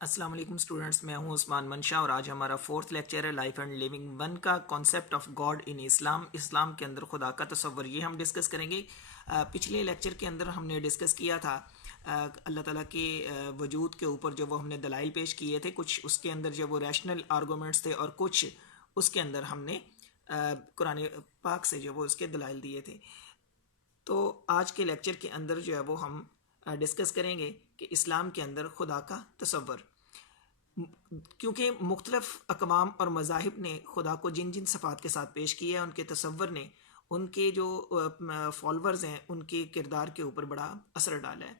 السلام علیکم اسٹوڈنٹس، میں ہوں عثمان منشا اور آج ہمارا فورتھ لیکچر ہے لائف اینڈ لیونگ ون کا کانسیپٹ آف گاڈ ان اسلام. اسلام کے اندر خدا کا تصور، یہ ہم ڈسکس کریں گے. پچھلے لیکچر کے اندر ہم نے ڈسکس کیا تھا اللہ تعالیٰ کے وجود کے اوپر جو وہ ہم نے دلائل پیش کیے تھے. کچھ اس کے اندر جو وہ ریشنل آرگومنٹس تھے اور کچھ اس کے اندر ہم نے قرآن پاک سے جو وہ اس کے دلائل دیے تھے. تو آج کے لیکچر کے اندر جو ہے وہ ہم ڈسکس کریں گے کہ اسلام کے اندر خدا کا تصور، کیونکہ مختلف اقوام اور مذاہب نے خدا کو جن جن صفات کے ساتھ پیش کیا ہے، ان کے تصور نے ان کے جو فالورز ہیں ان کے کردار کے اوپر بڑا اثر ڈالا ہے.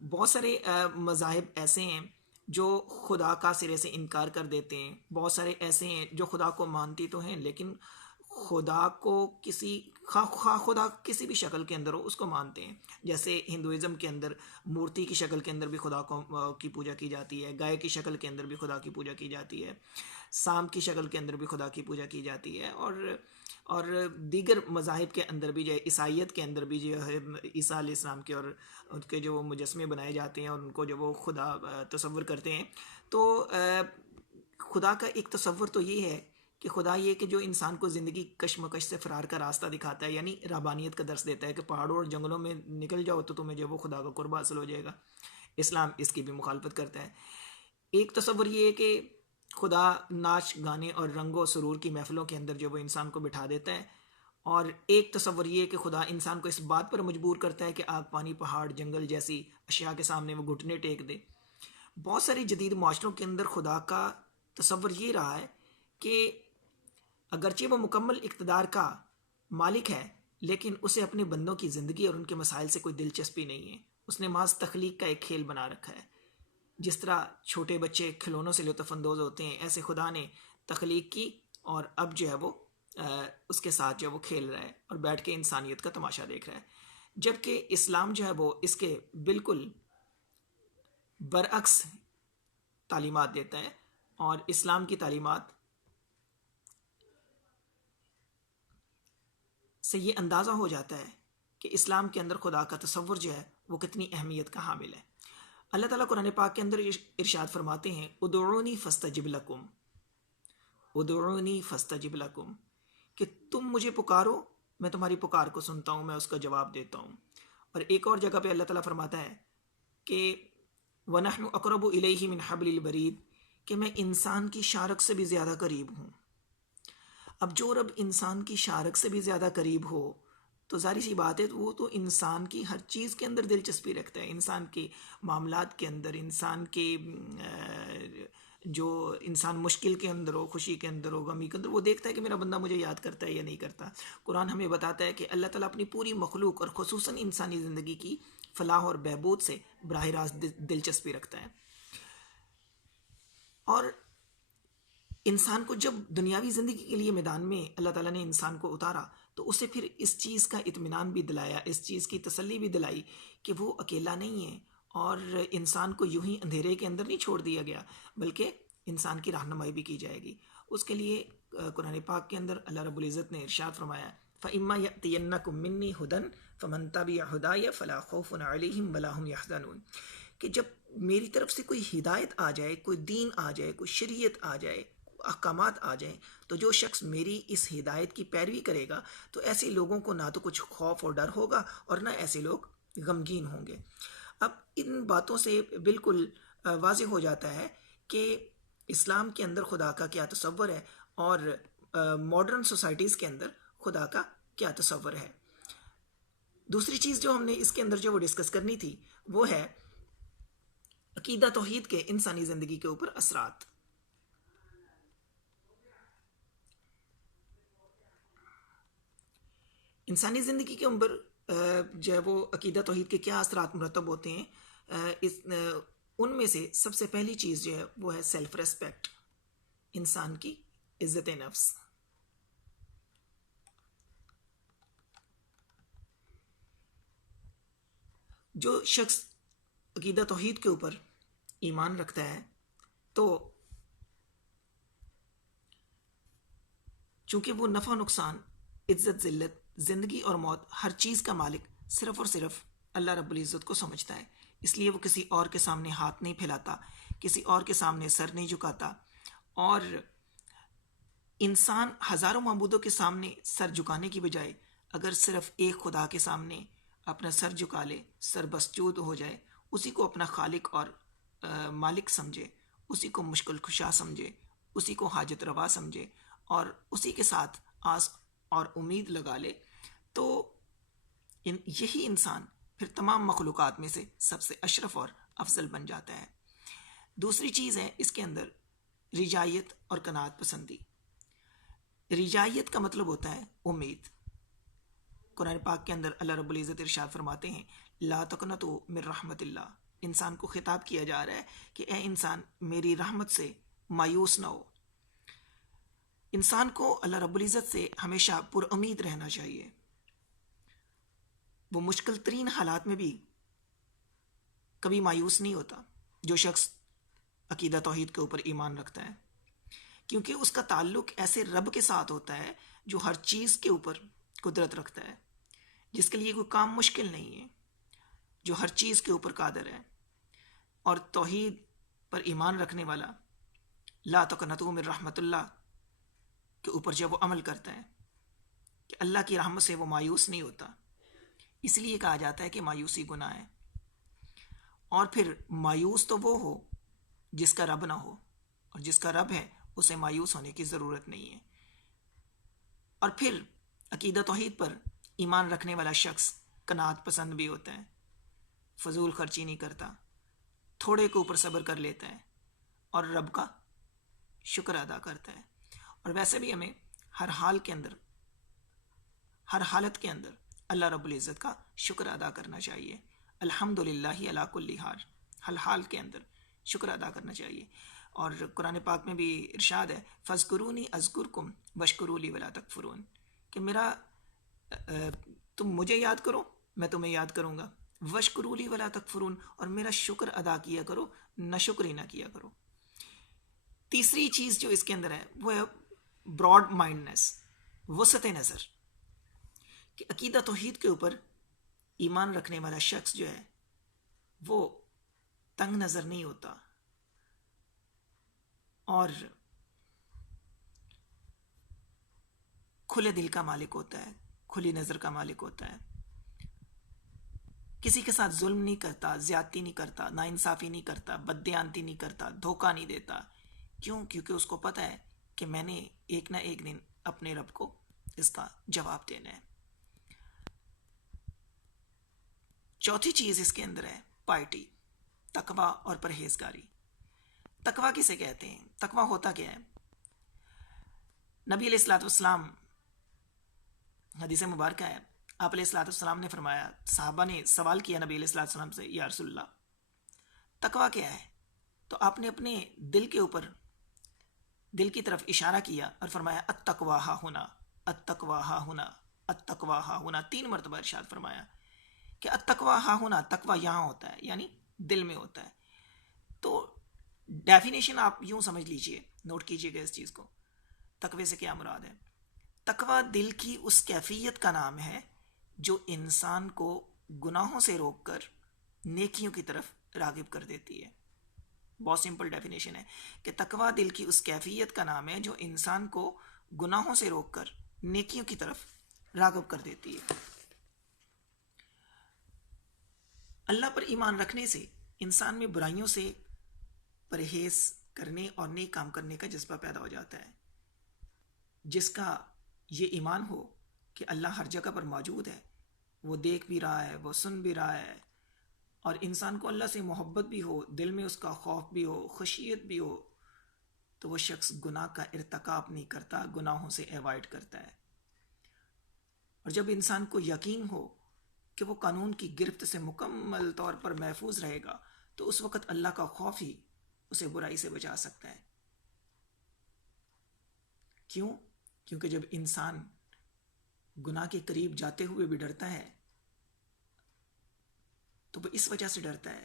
بہت سارے مذاہب ایسے ہیں جو خدا کا سرے سے انکار کر دیتے ہیں. بہت سارے ایسے ہیں جو خدا کو مانتی تو ہیں لیکن خدا کو خواہ خدا کسی بھی شکل کے اندر ہو اس کو مانتے ہیں. جیسے ہندوازم کے اندر مورتی کی شکل کے اندر بھی خدا کی پوجا کی جاتی ہے، گائے کی شکل کے اندر بھی خدا کی پوجا کی جاتی ہے، سام کی شکل کے اندر بھی خدا کی پوجا کی جاتی ہے، اور دیگر مذاہب کے اندر بھی جو ہے، عیسائیت کے اندر بھی جو ہے عیسیٰ علیہ السلام کے اور ان کے جو وہ مجسمے بنائے جاتے ہیں اور ان کو جو وہ خدا تصور کرتے ہیں. تو خدا کا ایک تصور تو یہ ہے کہ خدا یہ کہ جو انسان کو زندگی کشمکش سے فرار کا راستہ دکھاتا ہے، یعنی رہبانیت کا درس دیتا ہے کہ پہاڑوں اور جنگلوں میں نکل جاؤ تو تمہیں جو وہ خدا کا قرب حاصل ہو جائے گا. اسلام اس کی بھی مخالفت کرتا ہے. ایک تصور یہ ہے کہ خدا ناچ گانے اور رنگ و سرور کی محفلوں کے اندر جو وہ انسان کو بٹھا دیتا ہے، اور ایک تصور یہ ہے کہ خدا انسان کو اس بات پر مجبور کرتا ہے کہ آگ پانی پہاڑ جنگل جیسی اشیاء کے سامنے وہ گھٹنے ٹیک دے. بہت ساری جدید معاشروں کے اندر خدا کا تصور یہ رہا ہے کہ اگرچہ وہ مکمل اقتدار کا مالک ہے لیکن اسے اپنے بندوں کی زندگی اور ان کے مسائل سے کوئی دلچسپی نہیں ہے. اس نے محض تخلیق کا ایک کھیل بنا رکھا ہے. جس طرح چھوٹے بچے کھلونوں سے لطف اندوز ہوتے ہیں، ایسے خدا نے تخلیق کی اور اب جو ہے وہ اس کے ساتھ جو وہ کھیل رہا ہے اور بیٹھ کے انسانیت کا تماشا دیکھ رہا ہے. جبکہ اسلام جو ہے وہ اس کے بالکل برعکس تعلیمات دیتا ہے، اور اسلام کی تعلیمات سے یہ اندازہ ہو جاتا ہے کہ اسلام کے اندر خدا کا تصور جو ہے وہ کتنی اہمیت کا حامل ہے. اللہ تعالیٰ قرآن پاک کے اندر ارشاد فرماتے ہیں ادعونی فاستجب لکم، ادعونی فاستجب لکم، کہ تم مجھے پکارو میں تمہاری پکار کو سنتا ہوں، میں اس کا جواب دیتا ہوں. اور ایک اور جگہ پہ اللہ تعالیٰ فرماتا ہے کہ وَنَحْنُ أَقْرَبُ إِلَيْهِ مِنْ حَبْلِ الْوَرِيدِ، کہ میں انسان کی شارک سے بھی زیادہ قریب ہوں. اب جو رب انسان کی شارک سے بھی زیادہ قریب ہو تو ظاہر سی بات ہے وہ تو انسان کی ہر چیز کے اندر دلچسپی رکھتا ہے، انسان کے معاملات کے اندر، انسان کے جو انسان مشکل کے اندر ہو، خوشی کے اندر ہو، غمی کے اندر، وہ دیکھتا ہے کہ میرا بندہ مجھے یاد کرتا ہے یا نہیں کرتا. قرآن ہمیں بتاتا ہے کہ اللہ تعالیٰ اپنی پوری مخلوق اور خصوصاً انسانی زندگی کی فلاح اور بہبود سے براہ راست دلچسپی رکھتا ہے. اور انسان کو جب دنیاوی زندگی کے لیے میدان میں اللہ تعالیٰ نے انسان کو اتارا تو اسے پھر اس چیز کا اطمینان بھی دلایا، اس چیز کی تسلی بھی دلائی کہ وہ اکیلا نہیں ہے، اور انسان کو یوں ہی اندھیرے کے اندر نہیں چھوڑ دیا گیا بلکہ انسان کی رہنمائی بھی کی جائے گی. اس کے لیے قرآن پاک کے اندر اللہ رب العزت نے ارشاد فرمایا فَإِمَّا يَأْتِيَنَّكُم مِّنِّي هُدًى فَمَن تَبِعَ هُدَايَ فَلَا خَوْفٌ عَلَيْهِمْ وَلَا هُمْ يَحْزَنُونَ، کہ جب میری طرف سے کوئی ہدایت آ جائے، کوئی دین آ جائے، کوئی شریعت آ جائے، احکامات آ جائیں، تو جو شخص میری اس ہدایت کی پیروی کرے گا تو ایسے لوگوں کو نہ تو کچھ خوف اور ڈر ہوگا اور نہ ایسے لوگ غمگین ہوں گے. اب ان باتوں سے بالکل واضح ہو جاتا ہے کہ اسلام کے اندر خدا کا کیا تصور ہے اور ماڈرن سوسائٹیز کے اندر خدا کا کیا تصور ہے. دوسری چیز جو ہم نے اس کے اندر جو وہ ڈسکس کرنی تھی وہ ہے عقیدہ توحید کے انسانی زندگی کے اوپر اثرات. انسانی زندگی کے اوپر جو ہے وہ عقیدہ توحید کے کیا اثرات مرتب ہوتے ہیں، ان میں سے سب سے پہلی چیز جو ہے وہ ہے سیلف ریسپیکٹ، انسان کی عزت نفس. جو شخص عقیدہ توحید کے اوپر ایمان رکھتا ہے تو چونکہ وہ نفع نقصان، عزت ذلت، زندگی اور موت، ہر چیز کا مالک صرف اور صرف اللہ رب العزت کو سمجھتا ہے، اس لیے وہ کسی اور کے سامنے ہاتھ نہیں پھیلاتا، کسی اور کے سامنے سر نہیں جھکاتا. اور انسان ہزاروں معبودوں کے سامنے سر جھکانے کی بجائے اگر صرف ایک خدا کے سامنے اپنا سر جھکا لے، سر بسجود ہو جائے، اسی کو اپنا خالق اور مالک سمجھے، اسی کو مشکل کشا سمجھے، اسی کو حاجت روا سمجھے، اور اسی کے ساتھ آس اور امید لگا لے، تو یہی انسان پھر تمام مخلوقات میں سے سب سے اشرف اور افضل بن جاتا ہے. دوسری چیز ہے اس کے اندر رجائیت اور قناعت پسندی. رجائیت کا مطلب ہوتا ہے امید. قرآن پاک کے اندر اللہ رب العزت ارشاد فرماتے ہیں لا تقنطوا من رحمت اللہ. انسان کو خطاب کیا جا رہا ہے کہ اے انسان میری رحمت سے مایوس نہ ہو. انسان کو اللہ رب العزت سے ہمیشہ پر امید رہنا چاہیے. وہ مشکل ترین حالات میں بھی کبھی مایوس نہیں ہوتا جو شخص عقیدہ توحید کے اوپر ایمان رکھتا ہے، کیونکہ اس کا تعلق ایسے رب کے ساتھ ہوتا ہے جو ہر چیز کے اوپر قدرت رکھتا ہے، جس کے لیے کوئی کام مشکل نہیں ہے، جو ہر چیز کے اوپر قادر ہے. اور توحید پر ایمان رکھنے والا لا تقنطوا من رحمت اللہ کے اوپر جب وہ عمل کرتا ہے کہ اللہ کی رحمت سے وہ مایوس نہیں ہوتا. اس لیے کہا جاتا ہے کہ مایوسی گناہ ہے. اور پھر مایوس تو وہ ہو جس کا رب نہ ہو، اور جس کا رب ہے اسے مایوس ہونے کی ضرورت نہیں ہے. اور پھر عقیدہ توحید پر ایمان رکھنے والا شخص قناعت پسند بھی ہوتا ہے، فضول خرچی نہیں کرتا، تھوڑے کے اوپر صبر کر لیتا ہے اور رب کا شکر ادا کرتا ہے. اور ویسے بھی ہمیں ہر حال کے اندر، ہر حالت کے اندر اللہ رب العزت کا شکر ادا کرنا چاہیے. الحمدللہ علی کل حال، ہر حال کے اندر شکر ادا کرنا چاہیے. اور قرآن پاک میں بھی ارشاد ہے فاذکرونی اذکرکم واشکروا لی ولا تکفرون، کہ میرا تم مجھے یاد کرو میں تمہیں یاد کروں گا، واشکروا لی ولا تکفرون، اور میرا شکر ادا کیا کرو، ناشکری نہ کیا کرو. تیسری چیز جو اس کے اندر ہے وہ ہے براڈ مائنڈنس، وسعت نظر، کہ عقیدہ توحید کے اوپر ایمان رکھنے والا شخص جو ہے وہ تنگ نظر نہیں ہوتا اور کھلے دل کا مالک ہوتا ہے، کھلی نظر کا مالک ہوتا ہے. کسی کے ساتھ ظلم نہیں کرتا، زیادتی نہیں کرتا، ناانصافی نہیں کرتا، بددیانتی نہیں کرتا، دھوکہ نہیں دیتا. کیوں؟ کیونکہ اس کو پتہ ہے کہ میں نے ایک نہ ایک دن اپنے رب کو اس کا جواب دینا ہے. چوتھی چیز اس کے اندر ہے پائٹی، تقوی اور پرہیزگاری. تقوی کسے کہتے ہیں؟ تقوی ہوتا کیا ہے؟ نبی علیہ الصلوۃ والسلام، حدیث مبارکہ ہے، آپ علیہ الصلوۃ والسلام نے فرمایا، صحابہ نے سوال کیا نبی علیہ الصلوۃ والسلام سے یا رسول اللہ تقوی کیا ہے؟ تو آپ نے اپنے دل کے اوپر، دل کی طرف اشارہ کیا اور فرمایا التقوی ہا ہونا، التقوی ہا ہونا، التقوی ہا ہونا. 3 مرتبہ ارشاد فرمایا کہ التقوی ہا ہونا، تقوی یہاں ہوتا ہے، یعنی دل میں ہوتا ہے. تو ڈیفینیشن آپ یوں سمجھ لیجئے، نوٹ کیجئے گا اس چیز کو. تقوی سے کیا مراد ہے؟ تقوی دل کی اس کیفیت کا نام ہے جو انسان کو گناہوں سے روک کر نیکیوں کی طرف راغب کر دیتی ہے. بہت سمپل ڈیفینیشن ہے کہ تقوی دل کی اس کیفیت کا نام ہے جو انسان کو گناہوں سے روک کر نیکیوں کی طرف راغب کر دیتی ہے. اللہ پر ایمان رکھنے سے انسان میں برائیوں سے پرہیز کرنے اور نیک کام کرنے کا جذبہ پیدا ہو جاتا ہے. جس کا یہ ایمان ہو کہ اللہ ہر جگہ پر موجود ہے، وہ دیکھ بھی رہا ہے، وہ سن بھی رہا ہے، اور انسان کو اللہ سے محبت بھی ہو، دل میں اس کا خوف بھی ہو، خشیت بھی ہو، تو وہ شخص گناہ کا ارتکاب نہیں کرتا، گناہوں سے ایوائڈ کرتا ہے. اور جب انسان کو یقین ہو کہ وہ قانون کی گرفت سے مکمل طور پر محفوظ رہے گا، تو اس وقت اللہ کا خوف ہی اسے برائی سے بچا سکتا ہے. کیوں؟ کیونکہ جب انسان گناہ کے قریب جاتے ہوئے بھی ڈرتا ہے تو وہ اس وجہ سے ڈرتا ہے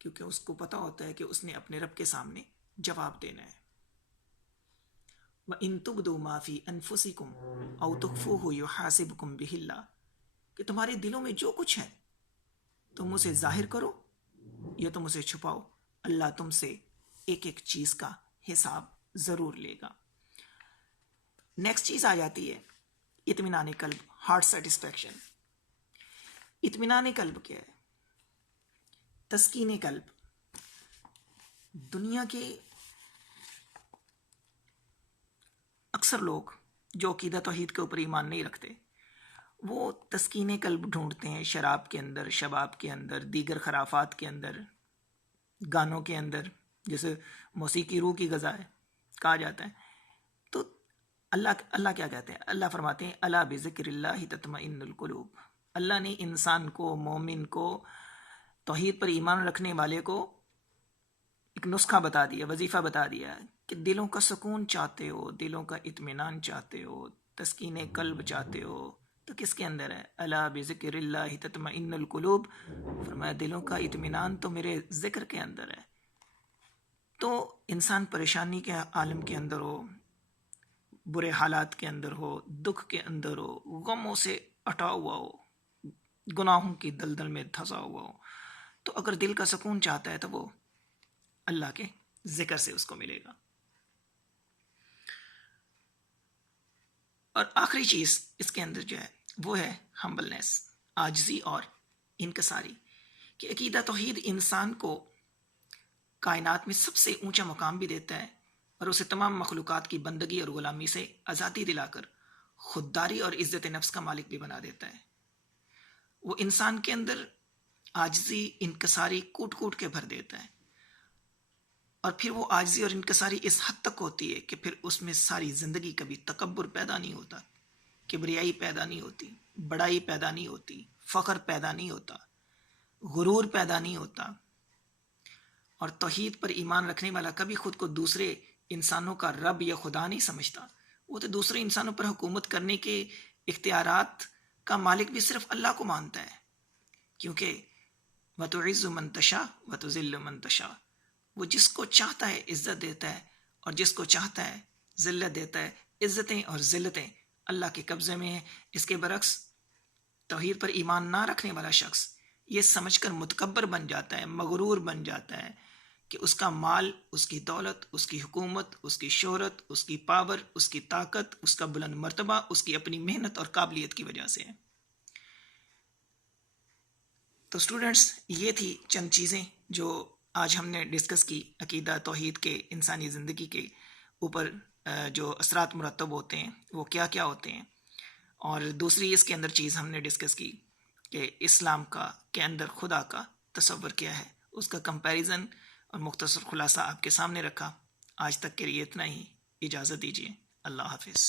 کیونکہ اس کو پتہ ہوتا ہے کہ اس نے اپنے رب کے سامنے جواب دینا ہے. وَإِن تُبْدُوا مَا فِي أَنفُسِكُمْ أَوْ تُخْفُوهُ يُحَاسِبْكُمْ بِهِ اللَّهُ، کہ تمہارے دلوں میں جو کچھ ہے تم اسے ظاہر کرو یہ تم اسے چھپاؤ، اللہ تم سے ایک ایک چیز کا حساب ضرور لے گا۔ نیکسٹ چیز آ جاتی ہے اطمینان قلب، ہارٹ سیٹسفیکشن۔ اطمینان قلب کیا ہے؟ تسکین قلب۔ دنیا کے اکثر لوگ جو عقیدہ توحید کے اوپر ایمان نہیں رکھتے، وہ تسکین قلب ڈھونڈتے ہیں شراب کے اندر، شباب کے اندر، دیگر خرافات کے اندر، گانوں کے اندر، جیسے موسیقی روح کی غذا ہے کہا جاتا ہے۔ تو اللہ کیا کہتے ہیں؟ اللہ فرماتے ہیں الا بذکر اللہ تطمئن القلوب۔ اللہ نے انسان کو، مومن کو، توحید پر ایمان رکھنے والے کو ایک نسخہ بتا دیا، وظیفہ بتا دیا کہ دلوں کا سکون چاہتے ہو، دلوں کا اطمینان چاہتے ہو، تسکین قلب چاہتے ہو، تو کس کے اندر ہے؟ الا بذکر اللہ تطمئن القلوب۔ فرمایا دلوں کا اطمینان تو میرے ذکر کے اندر ہے۔ تو انسان پریشانی کے عالم کے اندر ہو، برے حالات کے اندر ہو، دکھ کے اندر ہو، غموں سے اٹا ہوا ہو، گناہوں کی دلدل میں دھسا ہوا ہو، تو اگر دل کا سکون چاہتا ہے تو وہ اللہ کے ذکر سے اس کو ملے گا۔ اور آخری چیز اس کے اندر جو ہے وہ ہے ہمبلنس، عاجزی اور انکساری، کہ عقیدہ توحید انسان کو کائنات میں سب سے اونچا مقام بھی دیتا ہے اور اسے تمام مخلوقات کی بندگی اور غلامی سے آزادی دلا کر خودداری اور عزت نفس کا مالک بھی بنا دیتا ہے۔ وہ انسان کے اندر عاجزی، انکساری کوٹ کوٹ کے بھر دیتا ہے، اور پھر وہ عاجزی اور انکساری اس حد تک ہوتی ہے کہ پھر اس میں ساری زندگی کبھی تکبر پیدا نہیں ہوتا، کبریائی پیدا نہیں ہوتی، بڑائی پیدا نہیں ہوتی، فخر پیدا نہیں ہوتا، غرور پیدا نہیں ہوتا۔ اور توحید پر ایمان رکھنے والا کبھی خود کو دوسرے انسانوں کا رب یا خدا نہیں سمجھتا، وہ تو دوسرے انسانوں پر حکومت کرنے کے اختیارات کا مالک بھی صرف اللہ کو مانتا ہے، کیونکہ وَتُعِزُّ مَن تَشَاءُ وَتُذِلُّ مَن تَشَاءُ، وہ جس کو چاہتا ہے عزت دیتا ہے اور جس کو چاہتا ہے ذلت دیتا ہے۔ عزتیں اور ذلتیں اللہ کے قبضے میں ہیں۔ اس کے برعکس توحید پر ایمان نہ رکھنے والا شخص یہ سمجھ کر متکبر بن جاتا ہے، مغرور بن جاتا ہے کہ اس کا مال، اس کی دولت، اس کی حکومت، اس کی شہرت، اس کی پاور، اس کی طاقت، اس کا بلند مرتبہ اس کی اپنی محنت اور قابلیت کی وجہ سے ہے۔ تو اسٹوڈنٹس، یہ تھی چند چیزیں جو آج ہم نے ڈسکس کی عقیدہ توحید کے انسانی زندگی کے اوپر جو اثرات مرتب ہوتے ہیں وہ کیا کیا ہوتے ہیں، اور دوسری اس کے اندر چیز ہم نے ڈسکس کی کہ اسلام کے اندر خدا کا تصور کیا ہے، اس کا کمپیریزن اور مختصر خلاصہ آپ کے سامنے رکھا۔ آج تک کے لیے اتنا ہی، اجازت دیجیے، اللہ حافظ۔